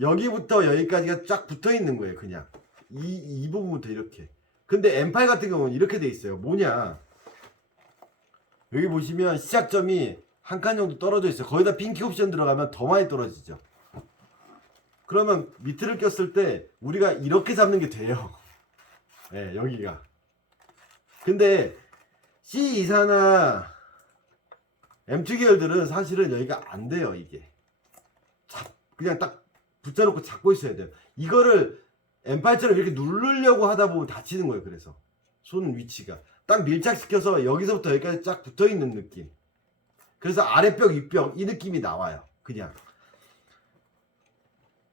여기부터 여기까지가 쫙 붙어 있는 거예요. 그냥 이 부분부터 이렇게. 근데 M8 같은 경우는 이렇게 돼 있어요. 뭐냐, 여기 보시면 시작점이 한 칸 정도 떨어져 있어요. 거기다 핑키 옵션 들어가면 더 많이 떨어지죠. 그러면 미트를 꼈을 때 우리가 이렇게 잡는 게 돼요. 네, 여기가. 근데 C24나 M2 계열들은 사실은 여기가 안 돼요. 이게 그냥 딱 붙여놓고 잡고 있어야 돼요. 이거를 M8처럼 이렇게 누르려고 하다 보면 다치는 거예요. 그래서 손 위치가 딱 밀착시켜서 여기서부터 여기까지 쫙 붙어있는 느낌. 그래서 아랫벽 윗벽 이 느낌이 나와요. 그냥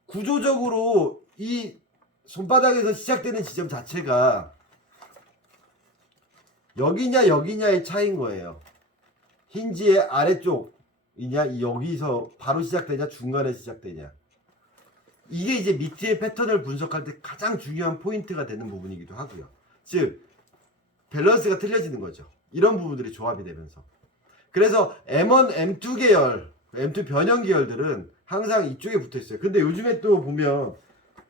구조적으로 이 손바닥에서 시작되는 지점 자체가 여기냐 여기냐의 차이인 거예요. 힌지의 아래쪽이냐 여기서 바로 시작되냐 중간에 시작되냐. 이게 이제 미트의 패턴을 분석할 때 가장 중요한 포인트가 되는 부분이기도 하고요. 즉 밸런스가 틀려지는 거죠. 이런 부분들이 조합이 되면서. 그래서 M1, M2 계열, M2 변형 계열들은 항상 이쪽에 붙어 있어요. 근데 요즘에 또 보면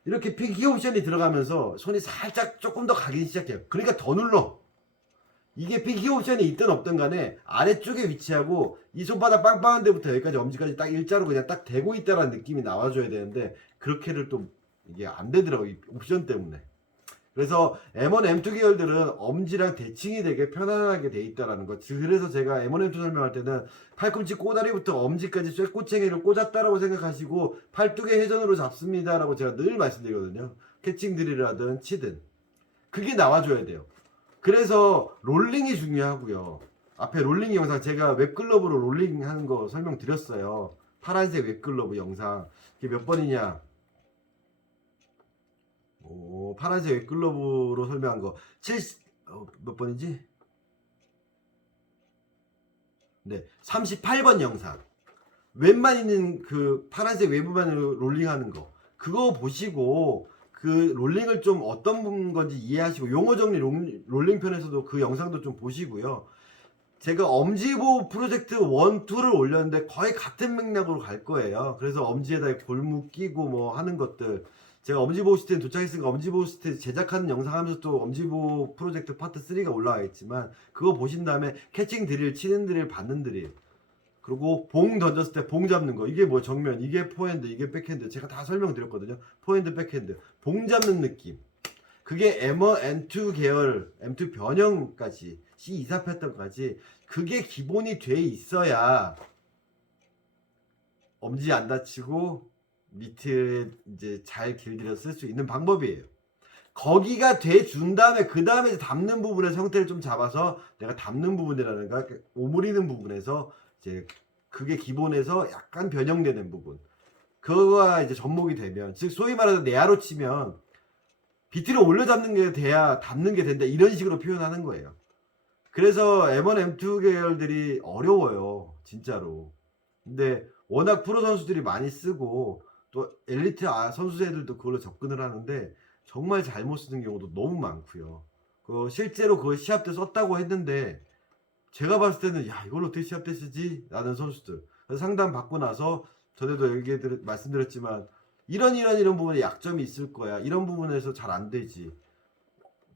이렇게 핑키 옵션이 들어가면서 손이 살짝 조금 더 가기 시작해요. 그러니까 더 눌러. 이게 핑키 옵션이 있든 없든 간에 아래쪽에 위치하고 이 손바닥 빵빵한 데부터 여기까지 엄지까지 딱 일자로 그냥 딱 대고 있다라는 느낌이 나와줘야 되는데 그렇게를 또 이게 안 되더라고요. 이 옵션 때문에. 그래서 M1, M2 계열들은 엄지랑 대칭이 되게 편안하게 돼 있다라는 거. 그래서 제가 M1, M2 설명할 때는 팔꿈치 꼬다리부터 엄지까지 쇠꼬챙이를 꽂았다라고 생각하시고 팔뚝의 회전으로 잡습니다라고 제가 늘 말씀드리거든요. 캐칭 드릴을 하든 치든 그게 나와줘야 돼요. 그래서 롤링이 중요하고요. 앞에 롤링 영상 제가 웹글러브로 롤링 하는 거 설명드렸어요. 파란색 웹글러브 영상. 이게 몇 번이냐? 파란색 웹글러브로 설명한 거. 몇 번이지? 네, 38번 영상. 웹만 있는 그 파란색 외부만으로 롤링하는 거. 그거 보시고 그 롤링을 좀 어떤 건지 이해하시고 용어 정리 롤링 편에서도 그 영상도 좀 보시고요. 제가 엄지보 프로젝트 1, 2를 올렸는데 거의 같은 맥락으로 갈 거예요. 그래서 엄지에다 골무 끼고 뭐 하는 것들. 제가 엄지보 시스템 도착했으니까 엄지보 시스템 제작하는 영상 하면서 또 엄지보 프로젝트 파트 3가 올라와 있지만 그거 보신 다음에 캐칭 드릴, 치는 드릴, 받는 드릴. 그리고 봉 던졌을 때 봉 잡는 거. 이게 뭐 정면, 이게 포핸드, 이게 백핸드. 제가 다 설명드렸거든요. 포핸드, 백핸드. 봉 잡는 느낌. 그게 M1, M2 계열, M2 변형까지, C24 패턴까지 그게 기본이 돼 있어야 엄지 안 다치고 밑에 이제 잘 길들여 쓸 수 있는 방법이에요. 거기가 돼 준 다음에 그 다음에 이제 담는 부분의 형태를 좀 잡아서 내가 담는 부분이라든가 오므리는 부분에서 이제 그게 기본에서 약간 변형되는 부분 그거가 이제 접목이 되면 즉 소위 말해서 내야로 치면 비트를 올려 잡는 게 돼야 담는 게 된다 이런 식으로 표현하는 거예요. 그래서 M1, M2 계열들이 어려워요 진짜로. 근데 워낙 프로 선수들이 많이 쓰고 또 엘리트 선수들도 그걸로 접근을 하는데 정말 잘못 쓰는 경우도 너무 많고요. 실제로 그걸 시합 때 썼다고 했는데 제가 봤을 때는 야 이걸 어떻게 시합 때 쓰지? 라는 선수들. 그래서 상담 받고 나서 전에도 말씀드렸지만 이런 부분에 약점이 있을 거야. 이런 부분에서 잘 안 되지.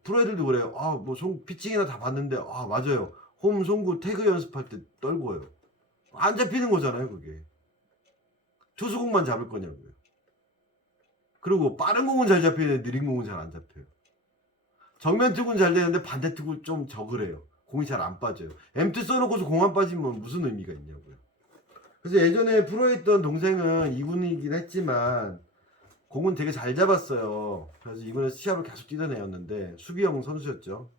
프로 애들도 그래요. 뭐 피칭이나 다 봤는데 맞아요. 홈 송구 태그 연습할 때 떨고요. 안 잡히는 거잖아요 그게. 투수공만 잡을 거냐고요. 그리고 빠른 공은 잘 잡히는데 느린 공은 잘 안 잡혀요. 정면 투구는 잘 되는데 반대 투구 좀 적으래요. 공이 잘 안 빠져요. M2 써놓고서 공 안 빠지면 무슨 의미가 있냐고요. 그래서 예전에 프로에 있던 동생은 2군이긴 했지만 공은 되게 잘 잡았어요. 그래서 2군에서 시합을 계속 뛰던 애였는데 수비형 선수였죠.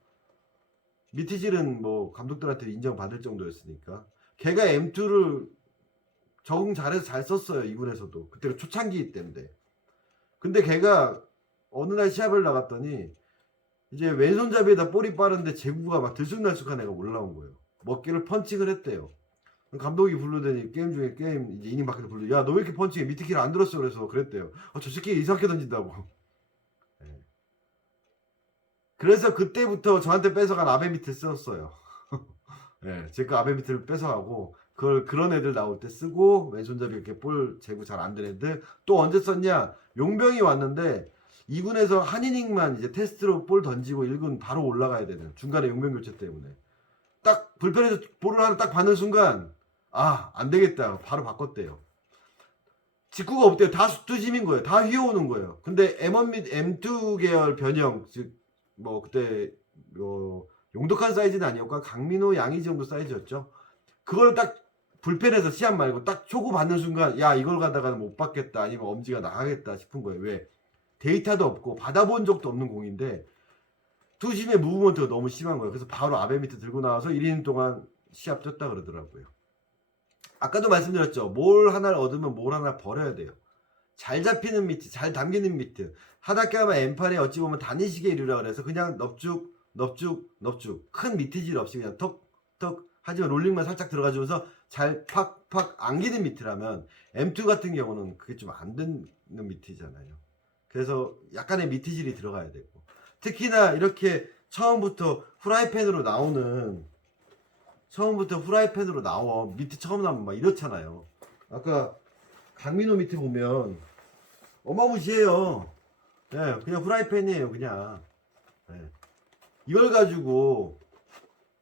미티질은 뭐 감독들한테 인정받을 정도였으니까 걔가 M2를 적응 잘해서 잘 썼어요. 2군에서도 그때가 초창기 때인데 근데 걔가 어느 날 시합을 나갔더니 이제 왼손잡이에다 볼이 빠른데 제구가 막 들쑥날쑥한 애가 올라온 거예요. 먹기를 펀칭을 했대요. 감독이 부르더니 게임 중에 이제 이닝 밖에서 부르더니 야 너 왜 이렇게 펀칭해 밑에 키를 안 들었어 그래서 그랬대요. 저 새끼 이상하게 던진다고. 네. 그래서 그때부터 저한테 뺏어간 아베 밑에 썼어요. 네, 제가 아베 밑을 뺏어가고 그런 애들 나올 때 쓰고 왼손잡이 이렇게 볼 제구 잘 안 되는 애들 또 언제 썼냐 용병이 왔는데 2군에서 한 이닝만 이제 테스트로 볼 던지고 1군 바로 올라가야 되는 중간에 용병 교체 때문에 딱 불펜에서 볼을 하나 딱 받는 순간 안 되겠다 바로 바꿨대요. 직구가 없대요. 다 투심인 거예요. 다 휘어오는 거예요. 근데 M1 및 M2 계열 변형 즉 뭐 그때 용독한 사이즈는 아니었고 강민호 양의지 정도 사이즈였죠. 그걸 딱 불펜에서 시합 말고 딱 초구 받는 순간 야 이걸 가다가는 못 받겠다 아니면 엄지가 나가겠다 싶은 거예요. 왜? 데이터도 없고 받아본 적도 없는 공인데 투심의 무브먼트가 너무 심한 거예요. 그래서 바로 아베 밑에 들고 나와서 1이닝 동안 시합 뛰었다 그러더라고요. 아까도 말씀드렸죠. 뭘 하나를 얻으면 뭘 하나 버려야 돼요. 잘 잡히는 미트, 잘 당기는 미트. 하다까마 M8에 어찌 보면 단위식의 이류라 그래서 그냥 넙죽 큰 미트질 없이 그냥 턱 하지만 롤링만 살짝 들어가주면서 잘 팍팍 안기는 미트라면 M2 같은 경우는 그게 좀 안 되는 미트잖아요. 그래서 약간의 미트질이 들어가야 되고 특히나 이렇게 처음부터 후라이팬으로 나와 미트 처음 나오면 막 이렇잖아요. 아까 강민호 미트 보면 어마무시해요. 네, 그냥 후라이팬이에요 그냥. 네. 이걸 가지고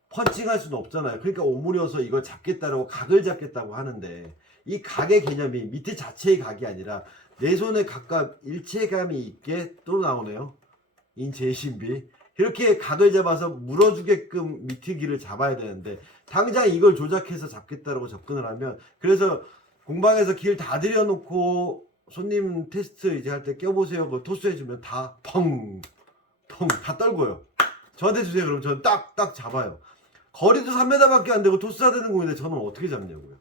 펀칭할 수는 없잖아요. 그러니까 오므려서 이걸 잡겠다라고 각을 잡겠다고 하는데 이 각의 개념이 미트 자체의 각이 아니라 내 손에 각과 일체감이 있게 또 나오네요. 인제이신비 이렇게 가도에 잡아서 물어주게끔 미트기를 잡아야 되는데 당장 이걸 조작해서 잡겠다라고 접근을 하면 그래서 공방에서 길 다 들여놓고 손님 테스트 이제 할 때 껴보세요. 그거 토스해주면 다 펑 다 떨고요. 저한테 주세요. 그럼 저는 딱 잡아요. 거리도 3m밖에 안 되고 토스가 되는 공인데 저는 어떻게 잡냐고요.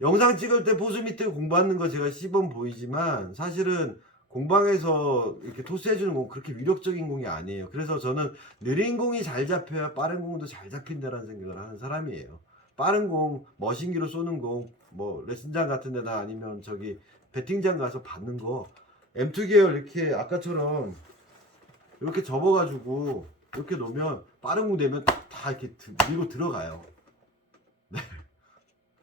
영상 찍을 때 포수 밑에 공부하는 거 제가 시범 보이지만 사실은 공방에서 이렇게 토스해주는 공 그렇게 위력적인 공이 아니에요. 그래서 저는 느린 공이 잘 잡혀야 빠른 공도 잘 잡힌다라는 생각을 하는 사람이에요. 빠른 공, 머신기로 쏘는 공, 뭐 레슨장 같은 데나 아니면 저기 배팅장 가서 받는 거 M2 계열 이렇게 아까처럼 이렇게 접어가지고 이렇게 놓으면 빠른 공 되면 다 이렇게 밀고 들어가요. 네.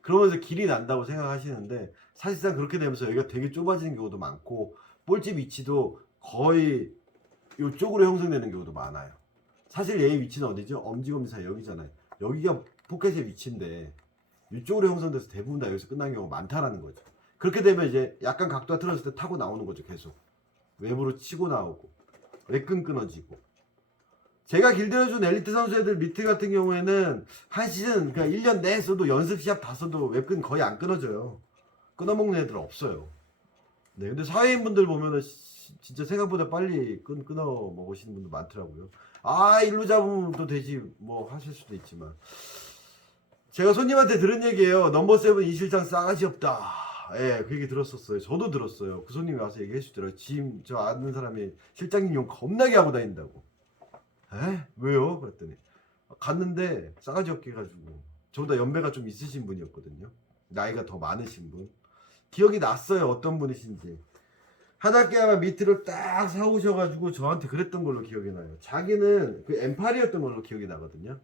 그러면서 길이 난다고 생각하시는데 사실상 그렇게 되면서 여기가 되게 좁아지는 경우도 많고 볼집 위치도 거의 이쪽으로 형성되는 경우도 많아요. 사실 얘의 위치는 어디죠? 엄지검지 사이 여기잖아요. 여기가 포켓의 위치인데 이쪽으로 형성돼서 대부분 다 여기서 끝난 경우가 많다라는 거죠. 그렇게 되면 이제 약간 각도가 틀어질 때 타고 나오는 거죠. 계속 외부로 치고 나오고 레끈 끊어지고. 제가 길들여준 엘리트 선수애들 미트 같은 경우에는 한 시즌 그러니까 1년 내에 써도 연습 시합 다 써도 웹끈 거의 안 끊어져요. 끊어먹는 애들 없어요. 네, 근데 사회인분들 보면은 진짜 생각보다 빨리 끊어 먹으시는 분들 많더라고요. 아, 일로 잡으면 또 되지 뭐 하실 수도 있지만 제가 손님한테 들은 얘기예요. 넘버 세븐 이 실장 싸가지 없다. 예, 그 얘기 들었었어요. 저도 들었어요. 그 손님이 와서 얘기해 주더라고요. 지금 저 아는 사람이 실장님 용 겁나게 하고 다닌다고. 에? 왜요? 그랬더니 갔는데 싸가지 없게 해가지고 저보다 연배가 좀 있으신 분이었거든요. 나이가 더 많으신 분. 기억이 났어요. 어떤 분이신지. 하닷게 미트를 딱 사오셔가지고 저한테 그랬던 걸로 기억이 나요. 자기는 그 M8이었던 걸로 기억이 나거든요.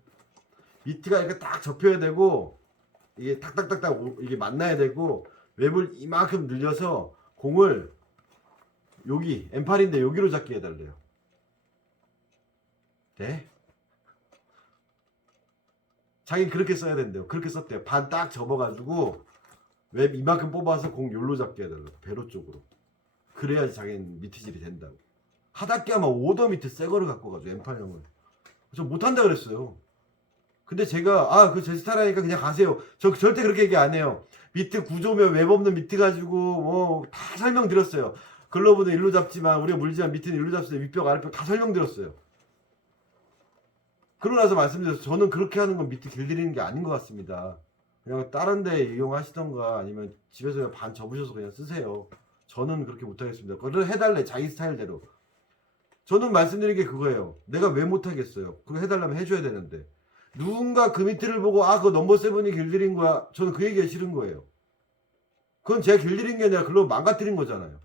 미트가 이렇게 딱 접혀야 되고 이게 탁탁탁탁 이게 만나야 되고 웹을 이만큼 늘려서 공을 여기 M8인데 여기로 잡게 해달래요. 네? 자기는 그렇게 써야 된대요. 그렇게 썼대요. 반 딱 접어가지고 웹 이만큼 뽑아서 공 요로 잡게 해달라고. 배로 쪽으로. 그래야지 자기는 미트질이 된다고. 하답게 하면 오더 미트 새 거를 갖고 가죠. M8형을. 저 못한다 그랬어요. 근데 제가 그 제 스타일 하니까 그냥 가세요. 저 절대 그렇게 얘기 안 해요. 미트 구조면 웹 없는 미트 가지고 뭐 다 설명드렸어요. 글러브는 일로 잡지만 우리가 물지만 미트는 일로 잡세요. 윗벽 아랫벽 다 설명드렸어요. 그러고 나서 말씀드렸어요. 저는 그렇게 하는 건 미트 길들이는 게 아닌 것 같습니다. 그냥 다른 데 이용하시던가 아니면 집에서 그냥 반 접으셔서 그냥 쓰세요. 저는 그렇게 못하겠습니다. 그걸 해달래. 자기 스타일대로. 저는 말씀드린 게 그거예요. 내가 왜 못하겠어요. 그거 해달라면 해줘야 되는데. 누군가 그 미트를 보고 그거 넘버 세븐이 길들인 거야. 저는 그 얘기가 싫은 거예요. 그건 제가 길들인 게 아니라 글로 망가뜨린 거잖아요.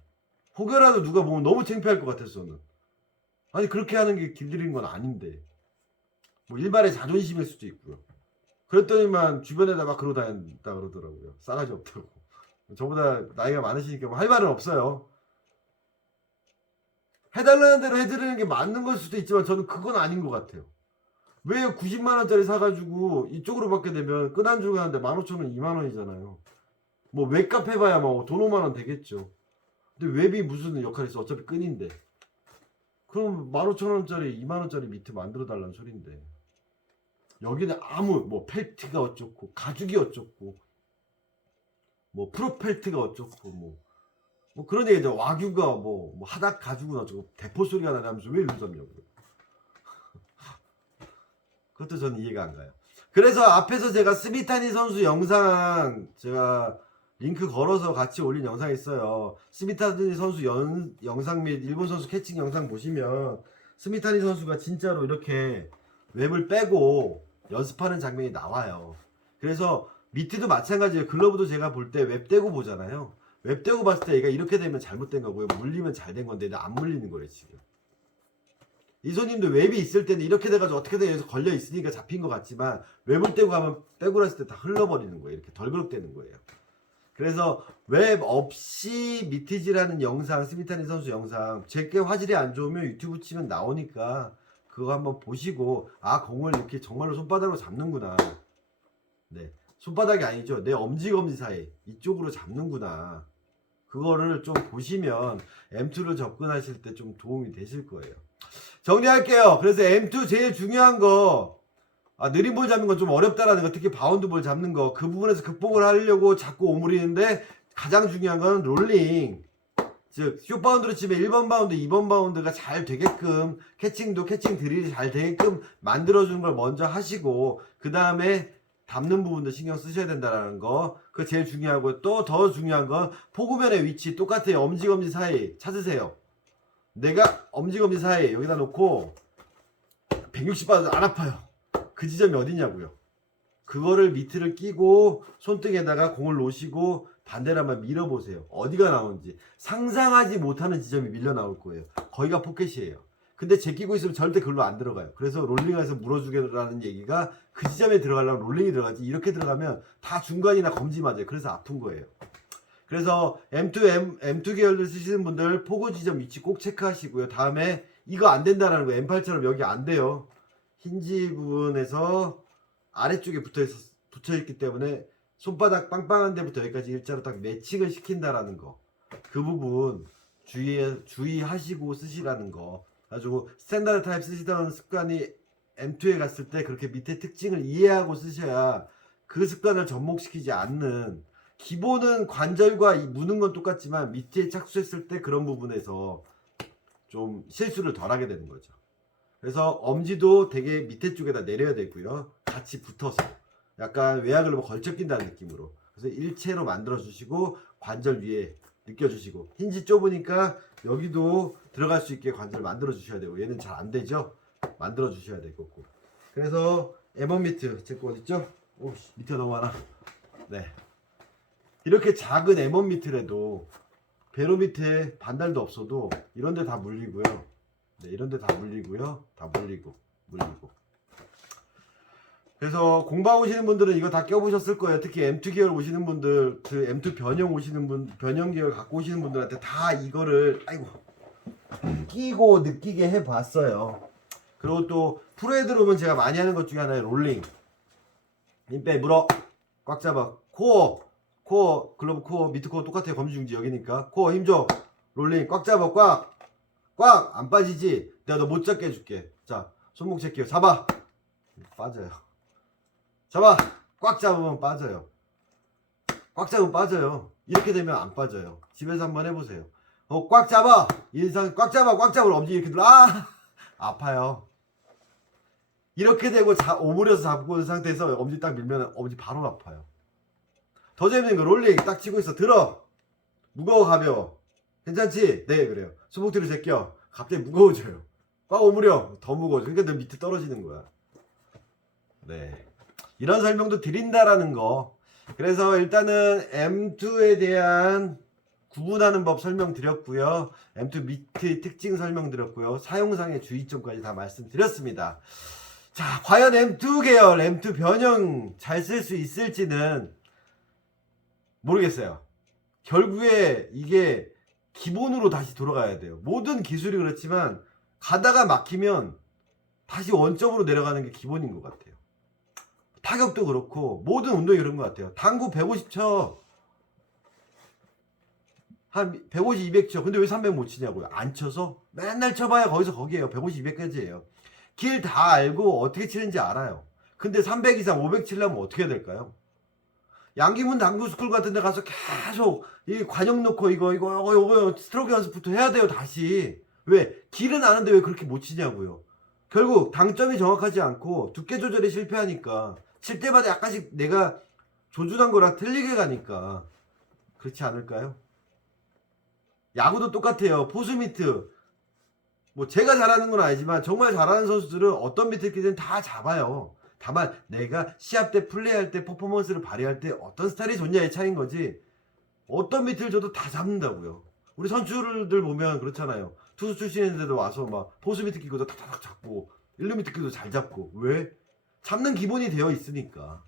혹여라도 누가 보면 너무 창피할 것 같았어. 저는. 아니 그렇게 하는 게 길들인 건 아닌데. 뭐 일반의 자존심일 수도 있고요. 그랬더니만 주변에다 막 그러고 다닌다 그러더라고요. 싸가지 없다고. 저보다 나이가 많으시니까 뭐 할 말은 없어요. 해달라는 대로 해드리는 게 맞는 걸 수도 있지만 저는 그건 아닌 것 같아요. 왜 90만원짜리 사가지고 이쪽으로 받게 되면 끈안주고 하는데 15,000원 2만원이잖아요. 뭐 웹값 해봐야 뭐 돈 5만원 되겠죠. 근데 웹이 무슨 역할이 있어. 어차피 끈인데. 그럼 15,000원짜리 2만원짜리 미트 만들어 달라는 소린데. 여기는 아무 뭐 펠트가 어쩌고 가죽이 어쩌고 뭐 프로펠트가 어쩌고 뭐 그런 얘기죠. 와규가 뭐 하닥 가죽은 어쩌고 대포 소리가 나면서 왜 일로 잡냐고요. 그것도 저는 이해가 안 가요. 그래서 앞에서 제가 스미타니 선수 영상 제가 링크 걸어서 같이 올린 영상이 있어요. 스미타니 선수 영상 및 일본 선수 캐칭 영상 보시면 스미타니 선수가 진짜로 이렇게 웹을 빼고 연습하는 장면이 나와요. 그래서 미트도 마찬가지예요. 글러브도 제가 볼 때 웹 떼고 보잖아요. 웹 떼고 봤을 때 얘가 이렇게 되면 잘못된 거고요. 물리면 잘 된 건데 안 물리는 거예요 지금. 이 손님도 웹이 있을 때는 이렇게 돼가지고 어떻게든 여기서 걸려 있으니까 잡힌 것 같지만 웹을 떼고 가면 빼고 났을 때 다 흘러버리는 거예요. 이렇게 덜그럭대는 거예요. 그래서 웹 없이 미트질하는 영상, 스미타니 선수 영상 제게 화질이 안 좋으면 유튜브 치면 나오니까 그거 한번 보시고 공을 이렇게 정말로 손바닥으로 잡는구나. 네, 손바닥이 아니죠. 내 엄지검지 사이 이쪽으로 잡는구나. 그거를 좀 보시면 M2를 접근하실 때 좀 도움이 되실 거예요. 정리할게요. 그래서 M2 제일 중요한 거, 느린 볼 잡는 건 좀 어렵다라는 거, 특히 바운드 볼 잡는 거, 그 부분에서 극복을 하려고 자꾸 오므리는데 가장 중요한 건 롤링. 즉 숏바운드로 치면 1번 바운드, 2번 바운드가 잘 되게끔 캐칭 드릴이 잘 되게끔 만들어주는 걸 먼저 하시고, 그 다음에 담는 부분도 신경 쓰셔야 된다는 거, 그거 제일 중요하고, 또 더 중요한 건 포구면의 위치 똑같아요. 엄지검지 사이 찾으세요. 내가 엄지검지 사이 여기다 놓고 160 받아도 안 아파요. 그 지점이 어디냐고요. 그거를 미트를 끼고 손등에다가 공을 놓으시고 반대로 한번 밀어보세요. 어디가 나오는지. 상상하지 못하는 지점이 밀려 나올 거예요. 거기가 포켓이에요. 근데 제끼고 있으면 절대 그걸로 안 들어가요. 그래서 롤링해서 물어주겠다는 얘기가 그 지점에 들어가려면 롤링이 들어가지, 이렇게 들어가면 다 중간이나 검지 맞아요. 그래서 아픈 거예요. 그래서 M2 계열을 쓰시는 분들 포구 지점 위치 꼭 체크하시고요. 다음에 이거 안 된다라는 거, M8처럼 여기 안 돼요. 힌지 부분에서 아래쪽에 붙어있기 때문에 손바닥 빵빵한 데부터 여기까지 일자로 딱 매칭을 시킨다라는 거, 그 부분 주의하시고 쓰시라는 거. 가지고 스탠다드 타입 쓰시던 습관이 M2에 갔을 때 그렇게 밑에 특징을 이해하고 쓰셔야 그 습관을 접목시키지 않는, 기본은 관절과 무는 건 똑같지만 밑에 착수했을 때 그런 부분에서 좀 실수를 덜 하게 되는 거죠. 그래서 엄지도 되게 밑에 쪽에다 내려야 되고요. 같이 붙어서 약간 외야근을 뭐 걸쳐 낀다는 느낌으로. 그래서 일체로 만들어 주시고 관절 위에 느껴 주시고, 힌지 좁으니까 여기도 들어갈 수 있게 관절 만들어 주셔야 되고, 얘는 잘 안 되죠. 만들어 주셔야 되겠고. 그래서 M1 미트 제 거 어딨죠? 오, 밑에 너무 많아. 네, 이렇게 작은 M1 미트라도 배로 밑에 반달도 없어도 이런데 다 물리고요. 네, 이런데 다 물리고요. 다 물리고. 그래서 공방 오시는 분들은 이거 다 껴보셨을 거예요. 특히 M2 계열 오시는 분들, 그 M2 변형 오시는 분, 변형 계열 갖고 오시는 분들한테 다 이거를 끼고 느끼게 해봤어요. 그리고 또 프로에 들어오면 제가 많이 하는 것 중에 하나는 롤링. 힘빼 물어. 꽉 잡아. 코어, 글러브 코어, 미트 코어 똑같아요. 검지 중지 여기니까. 코어 힘줘. 롤링 꽉 잡아. 꽉 안 빠지지. 내가 너 못 잡게 해줄게. 자, 손목 제껴. 잡아. 빠져요. 잡아. 꽉 잡으면 빠져요. 꽉 잡으면 빠져요. 이렇게 되면 안 빠져요. 집에서 한번 해보세요. 꽉 잡아. 인상 꽉 잡아. 엄지 이렇게 눌러. 아파요. 이렇게 되고 오므려서 잡고 있는 상태에서 엄지 딱 밀면 엄지 바로 아파요. 더 재밌는 거, 롤링 딱 치고 있어. 들어. 무거워 가벼워. 괜찮지? 네, 그래요. 손목 뒤로 제껴. 갑자기 무거워져요. 꽉 오므려. 더 무거워져. 그러니까 너 밑에 떨어지는 거야. 네, 이런 설명도 드린다라는 거. 그래서 일단은 M2에 대한 구분하는 법 설명드렸고요. M2 미트 특징 설명드렸고요. 사용상의 주의점까지 다 말씀드렸습니다. 자, 과연 M2 계열, M2 변형 잘 쓸 수 있을지는 모르겠어요. 결국에 이게 기본으로 다시 돌아가야 돼요. 모든 기술이 그렇지만 가다가 막히면 다시 원점으로 내려가는 게 기본인 것 같아요. 타격도 그렇고 모든 운동이 그런 것 같아요. 당구 150 쳐. 한 150, 200 쳐. 근데 왜 300 못 치냐고요. 안 쳐서? 맨날 쳐봐야 거기서 거기에요. 150, 200까지예요. 길 다 알고 어떻게 치는지 알아요. 근데 300 이상 500 치려면 어떻게 해야 될까요? 양기문 당구 스쿨 같은 데 가서 계속 이 관역 놓고 이거 스트로크 연습부터 해야 돼요. 다시. 왜? 길은 아는데 왜 그렇게 못 치냐고요. 결국 당점이 정확하지 않고 두께 조절이 실패하니까, 칠 때마다 약간씩 내가 조준한 거랑 틀리게 가니까 그렇지 않을까요? 야구도 똑같아요. 포수 미트, 뭐 제가 잘하는 건 아니지만 정말 잘하는 선수들은 어떤 미트 끼든 다 잡아요. 다만 내가 시합 때 플레이할 때 퍼포먼스를 발휘할 때 어떤 스타일이 좋냐의 차이인 거지, 어떤 미트를 줘도 다 잡는다고요. 우리 선수들 보면 그렇잖아요. 투수 출신인데도 와서 막 포수 미트 끼고도 탁탁탁 잡고 1루 미트 끼고도 잘 잡고. 왜? 잡는 기본이 되어 있으니까.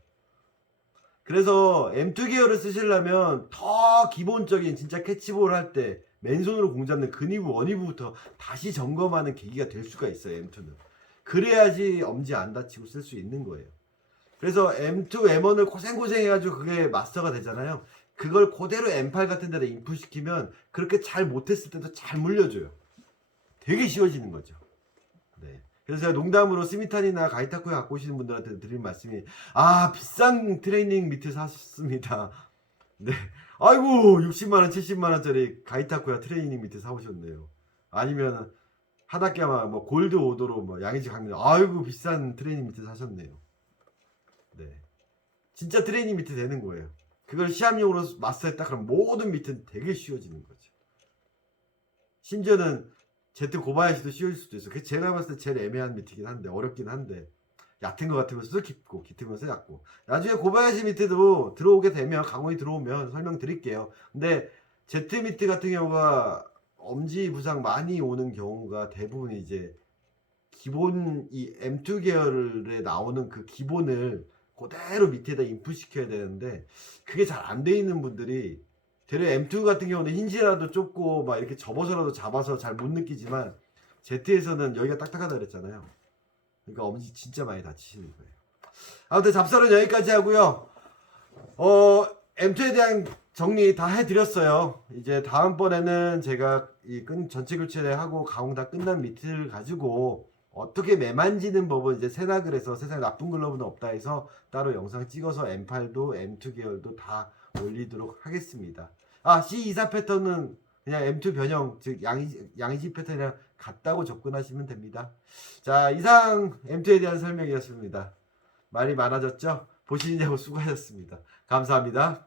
그래서 M2 계열을 쓰시려면 더 기본적인 진짜 캐치볼 할 때 맨손으로 공 잡는 근위부, 원위부부터 다시 점검하는 계기가 될 수가 있어요. M2는. 그래야지 엄지 안 다치고 쓸 수 있는 거예요. 그래서 M2, M1을 고생고생 해가지고 그게 마스터가 되잖아요. 그걸 그대로 M8 같은 데다 인풋시키면 그렇게 잘 못했을 때도 잘 물려줘요. 되게 쉬워지는 거죠. 네. 그래서 제가 농담으로 스미탄이나 가이타쿠에 갖고 오시는 분들한테 드리는 말씀이, 비싼 트레이닝 미트 사셨습니다. 네. 아이고 60만원 70만원짜리 가이타쿠야 트레이닝 미트 사오셨네요. 아니면 하다케마 뭐 골드 오도로 뭐 양이지 강민, 아이고 비싼 트레이닝 미트 사셨네요. 네. 진짜 트레이닝 미트 되는 거예요. 그걸 시합용으로 마스터했다 그러면 모든 미트는 되게 쉬워지는 거죠. 심지어는 제트 고바야시도 쉬울 수도 있어. 그 제가 봤을 때 제일 애매한 미트긴 한데, 어렵긴 한데, 얕은 것 같으면서도 깊고 깃으면서 얕고. 나중에 고바야시 미트도 들어오게 되면, 강호이 들어오면 설명드릴게요. 근데 제트 미트 같은 경우가 엄지 부상 많이 오는 경우가 대부분 이제 기본 이 M2 계열에 나오는 그 기본을 그대로 밑에다 인풋 시켜야 되는데, 그게 잘 안 돼 있는 분들이, 되려 M2 같은 경우는 힌지라도 좁고 막 이렇게 접어서라도 잡아서 잘 못 느끼지만, Z에서는 여기가 딱딱하다 그랬잖아요. 그러니까 엄지 진짜 많이 다치시는 거예요. 아무튼 잡설은 여기까지 하고요. M2에 대한 정리 다 해드렸어요. 이제 다음번에는 제가 이 전체 교체하고 가공 다 끝난 미트를 가지고 어떻게 매만지는 법은 이제 세낙을 해서, 세상에 나쁜 글러브는 없다 해서 따로 영상 찍어서 M8도 M2 계열도 다 올리도록 하겠습니다. C24 패턴은 그냥 M2 변형, 즉 양이지 패턴이랑 같다고 접근하시면 됩니다. 자, 이상 M2에 대한 설명이었습니다. 말이 많아졌죠? 보시느냐고 수고하셨습니다. 감사합니다.